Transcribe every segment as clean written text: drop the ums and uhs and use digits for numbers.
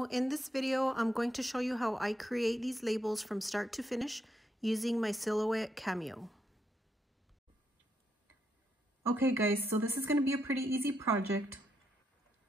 So in this video, I'm going to show you how I create these labels from start to finish using my Silhouette Cameo. Okay guys, so this is going to be a pretty easy project.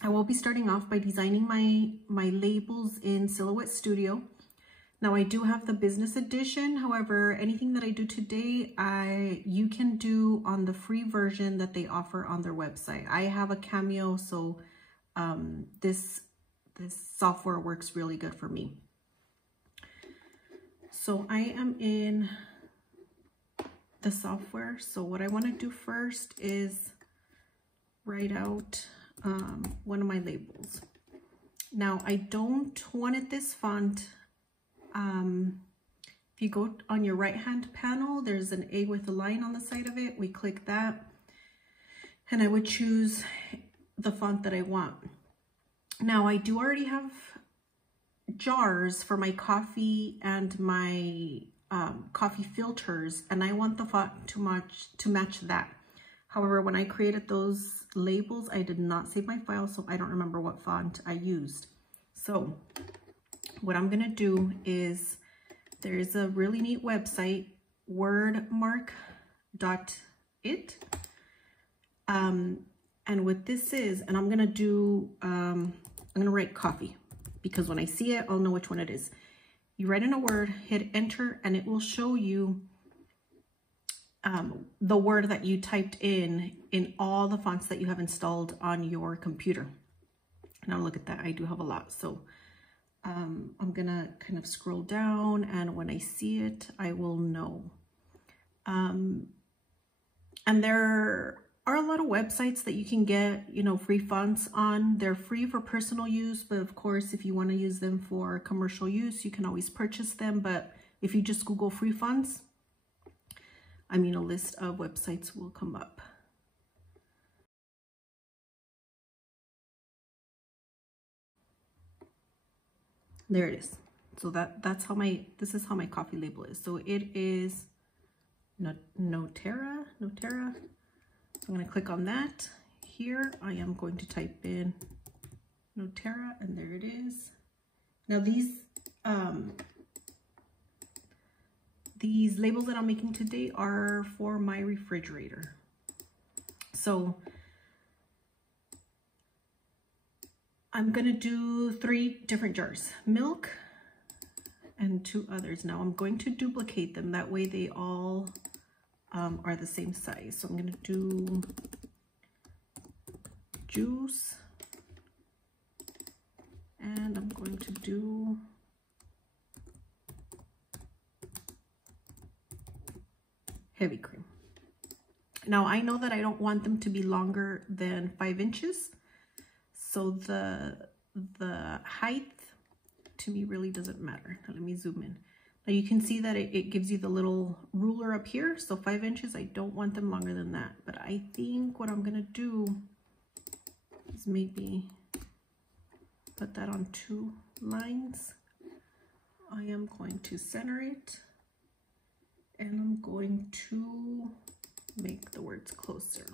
I will be starting off by designing my labels in Silhouette Studio. Now I do have the business edition. However, anything that I do today, you can do on the free version that they offer on their website. I have a Cameo, so this software works really good for me. So I am in the software. So what I want to do first is write out one of my labels. Now I don't want it this font. If you go on your right hand panel, there's an A with a line on the side of it. We click that and I would choose the font that I want. Now I do already have jars for my coffee and my coffee filters, and I want the font to match that. However, when I created those labels, I did not save my file, so I don't remember what font I used. So what I'm gonna do is, there's a really neat website, wordmark.it. And what this is, and I'm gonna do, I'm gonna write coffee, because when I see it, I'll know which one it is. You write in a word, hit enter, and it will show you the word that you typed in all the fonts that you have installed on your computer. Now look at that, I do have a lot. So I'm gonna kind of scroll down, and when I see it, I will know. And there are a lot of websites that you can get, free fonts on. They're free for personal use, but of course, if you want to use them for commercial use, you can always purchase them. But if you just Google free fonts, a list of websites will come up. There it is. So this is how my coffee label is. So it is Notera. I'm going to click on that. Here I am going to type in Notera, and there it is. Now these labels that I'm making today are for my refrigerator. So I'm going to do 3 different jars, milk and 2 others. Now I'm going to duplicate them, that way they all are the same size. So I'm going to do juice, and I'm going to do heavy cream. Now I know that I don't want them to be longer than 5 inches. So the height to me really doesn't matter. Now let me zoom in. Now you can see that it gives you the little ruler up here. So 5 inches, I don't want them longer than that. But I think what I'm gonna do is maybe put that on 2 lines. I am going to center it, and I'm going to make the words closer.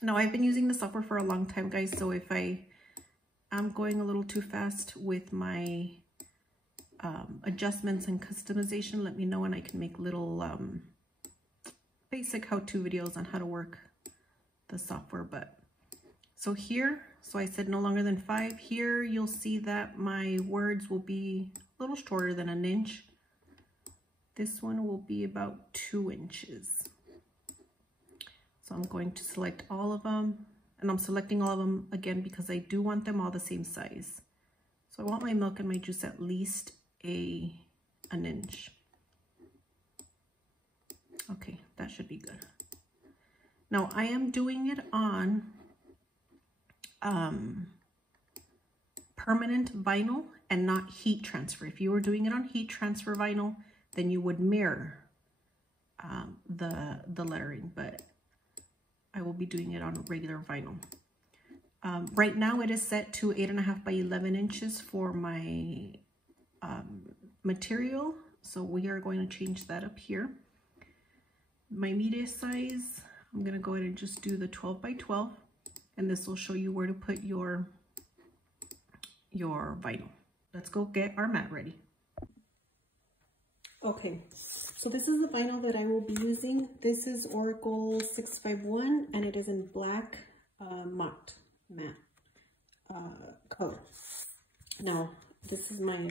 Now I've been using the software for a long time, guys, so if I'm going a little too fast with my adjustments and customization, let me know, and I can make little basic how-to videos on how to work the software. But so here, so I said no longer than 5. Here you'll see that my words will be a little shorter than 1 inch. This one will be about 2 inches. So I'm going to select all of them, and I'm selecting all of them again because I do want them all the same size. So I want my milk and my juice at least 1 inch. Okay, that should be good. Now I am doing it on permanent vinyl and not heat transfer. If you were doing it on heat transfer vinyl, then you would mirror the lettering, but I will be doing it on regular vinyl. Right now it is set to 8.5 by 11 inches for my material. So we are going to change that up here. My media size, I'm going to go ahead and just do the 12 by 12. And this will show you where to put your your vinyl. Let's go get our mat ready. Okay, so this is the vinyl that I will be using. This is Oracle 651 and it is in black matte color. Now, this is my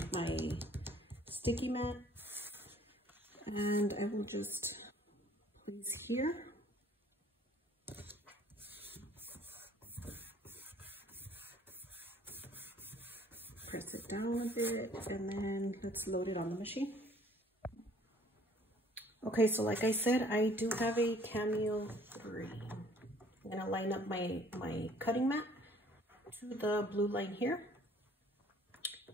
sticky mat, and I will just place here. Press it down a bit, and then let's load it on the machine. Okay, so like I said, I do have a Cameo 3. I'm gonna line up my cutting mat to the blue line here.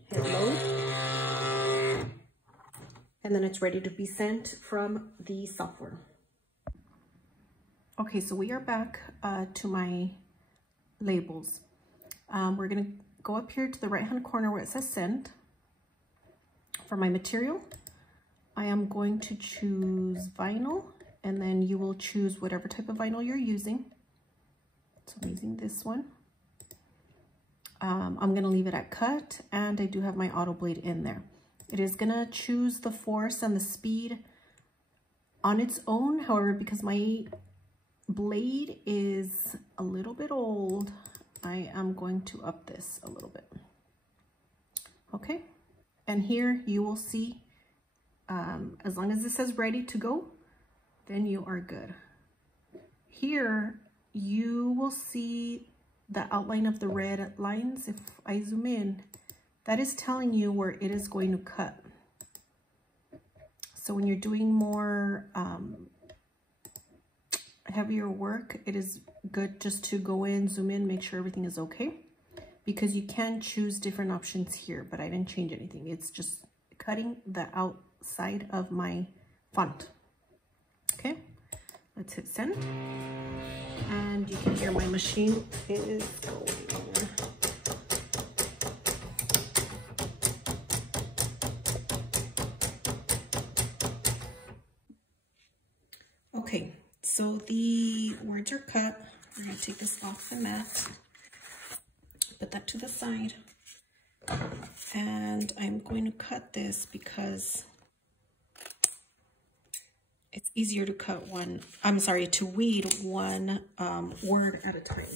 Hit load. And then it's ready to be sent from the software. Okay, so we are back to my labels. We're gonna go up here to the right-hand corner where it says send. For my material, I am going to choose vinyl, and then you will choose whatever type of vinyl you're using. So I'm using this one. I'm gonna leave it at cut, and I do have my auto blade in there. It is gonna choose the force and the speed on its own. However, because my blade is a little bit old, I am going to up this a little bit. Okay, and here you will see, as long as it says ready to go, then you are good. Here you will see the outline of the red lines. If I zoom in, that is telling you where it is going to cut. So when you're doing more heavier work, it is good just to go in, zoom in, make sure everything is okay, because you can choose different options here, but I didn't change anything. It's just cutting the outside of my font. Okay, let's hit send, and you can hear my machine is going. Okay, so the words are cut. We're going to take this off the mat, put that to the side, and I'm going to cut this because it's easier to cut to weed one word at a time.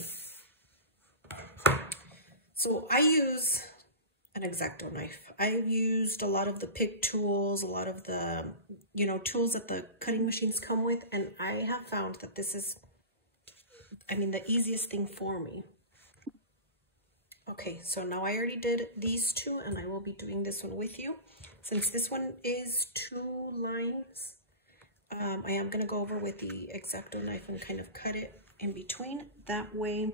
So I use an X-Acto knife. I've used a lot of the pick tools, a lot of the, tools that the cutting machines come with, and I have found that this is, the easiest thing for me. Okay, so now I already did these two, and I will be doing this one with you. Since this one is 2 lines, I am going to go over with the X-Acto knife and kind of cut it in between. That way,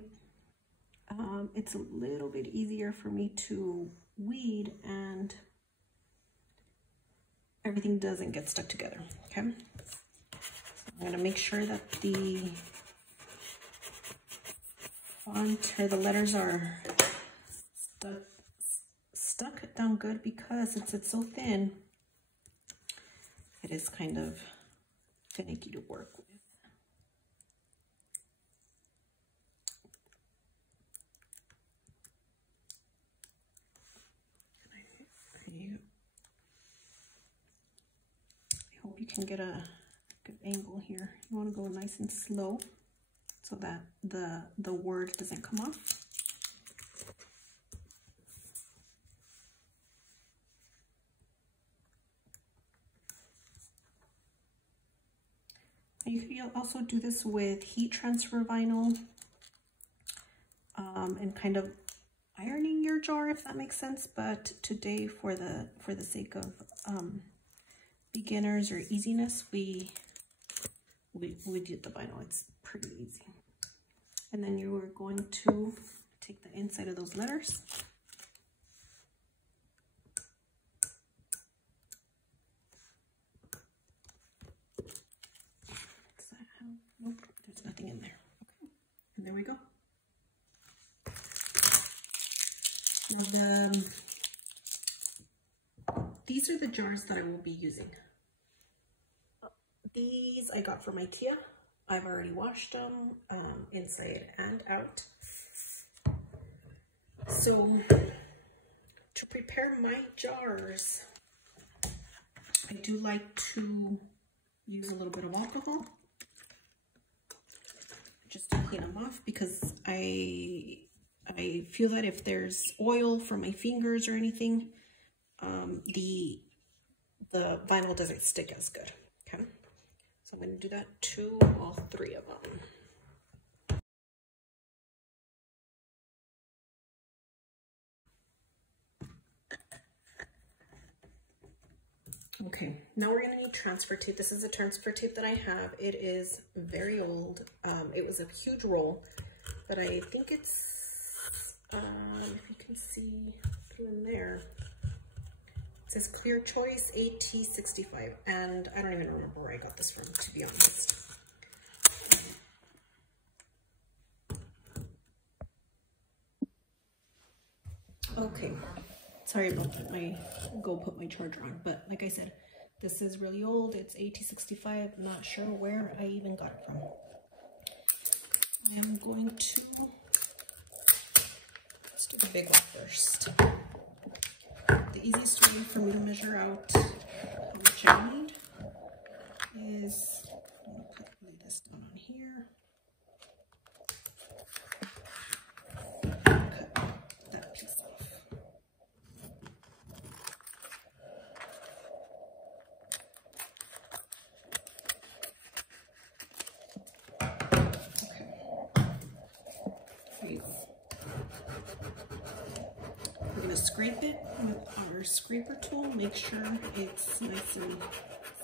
it's a little bit easier for me to weed and everything doesn't get stuck together. Okay, so I'm going to make sure that the font or the letters are stuck down good, because since it's so thin, it is kind of finicky to work with. I hope you can get a good angle here. You want to go nice and slow so that the word doesn't come off. You could also do this with heat transfer vinyl and kind of ironing your jar, if that makes sense. But today, for the sake of beginners or easiness, we did the vinyl. It's pretty easy. And then you are going to take the inside of those letters. Nope, there's nothing in there. Okay, and there we go. Now these are the jars that I will be using. These I got from IKEA. I've already washed them inside and out. So to prepare my jars, I do like to use a little bit of alcohol just to clean them off, because I feel that if there's oil from my fingers or anything, the vinyl doesn't stick as good. Okay, so I'm going to do that to all 3 of them. Okay, now we're going to need transfer tape. This is a transfer tape that I have. It is very old. It was a huge roll, but I think it's, if you can see through in there, it says Clear Choice AT65, and I don't even remember where I got this from, to be honest. Okay. Sorry about that, put my charger on, but like I said, this is really old. It's AT65, not sure where I even got it from. I am going to, let's do the big one first. The easiest way for me to measure out how much I need is, I'm going to lay this down on here. Scrape it with our scraper tool, make sure it's nice and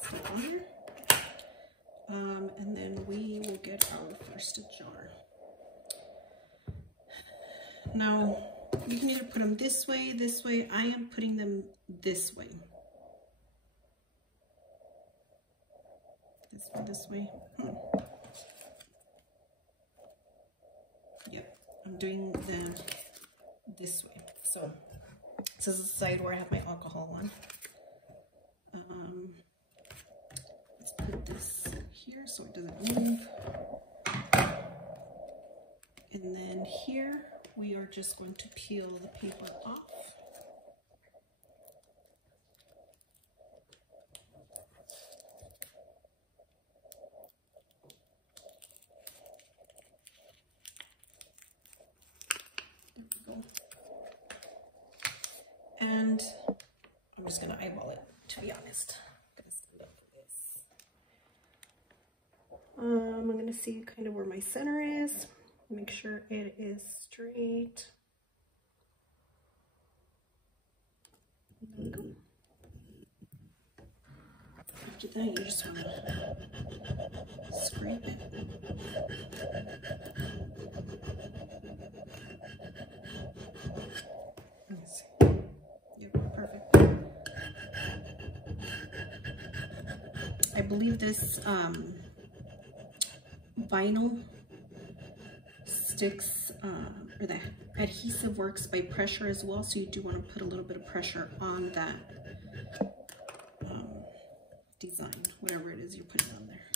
stuck on there. And then we will get our first jar. Now, you can either put them this way. I am putting them this way. This way. Yep, I'm doing them this way. So, this is the side where I have my alcohol on. Let's put this here so it doesn't move. And then here, we are just going to peel the paper off. And I'm just going to eyeball it, to be honest. I'm going to see kind of where my center is. Make sure it is straight. There we go. After that, you just want to scrape it. Let's see. Yep, perfect. I believe this vinyl sticks, or the adhesive works by pressure as well, so you do want to put a little bit of pressure on that design, whatever it is you're putting on there.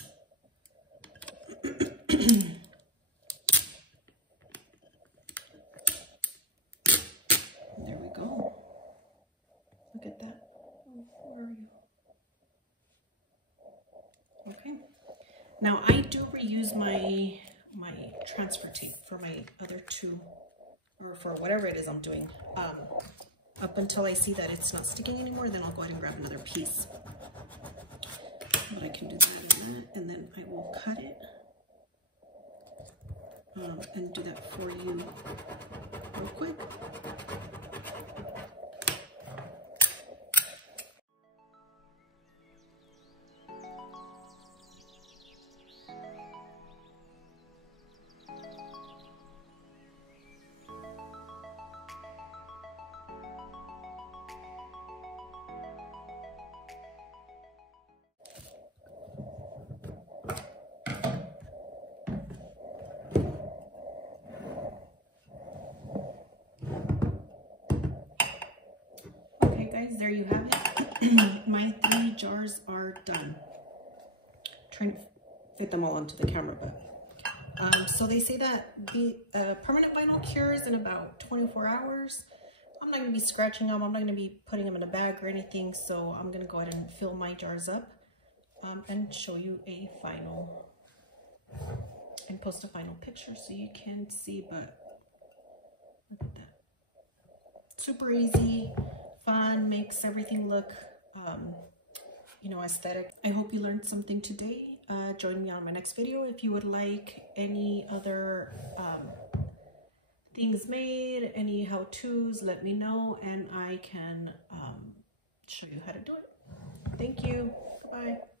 There we go. Look at that. Where are you? Okay. Now I do reuse my transfer tape for my other 2, or for whatever it is I'm doing. Up until I see that it's not sticking anymore, then I'll go ahead and grab another piece. But I can do that, and then I will cut it and do that for you real quick. There you have it. My 3 jars are done. Trying to fit them all onto the camera, but so they say that the permanent vinyl cures in about 24 hours. I'm not going to be scratching them. I'm not going to be putting them in a bag or anything. So I'm going to go ahead and fill my jars up and show you a final and post a final picture so you can see. But look at that. Super easy, fun, makes everything look, you know, aesthetic. I hope you learned something today. Join me on my next video. If you would like any other things made, any how-tos, let me know and I can show you how to do it. Thank you. Bye-bye.